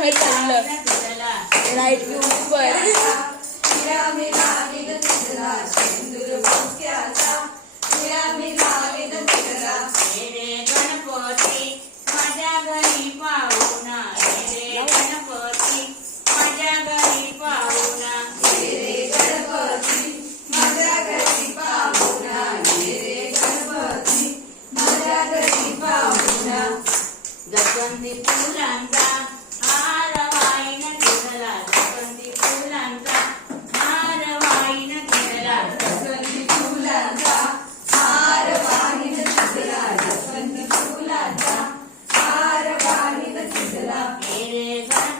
हे चांगलं राईट वर जसवंती फुलांचा हार वाईन केला, जसवंती फुलांचा हार वाईन केला, जसवंती फुलांचा हार वाहीन चिजला, जसवंती फुलांचा हार वाहीन चिजला. हे रे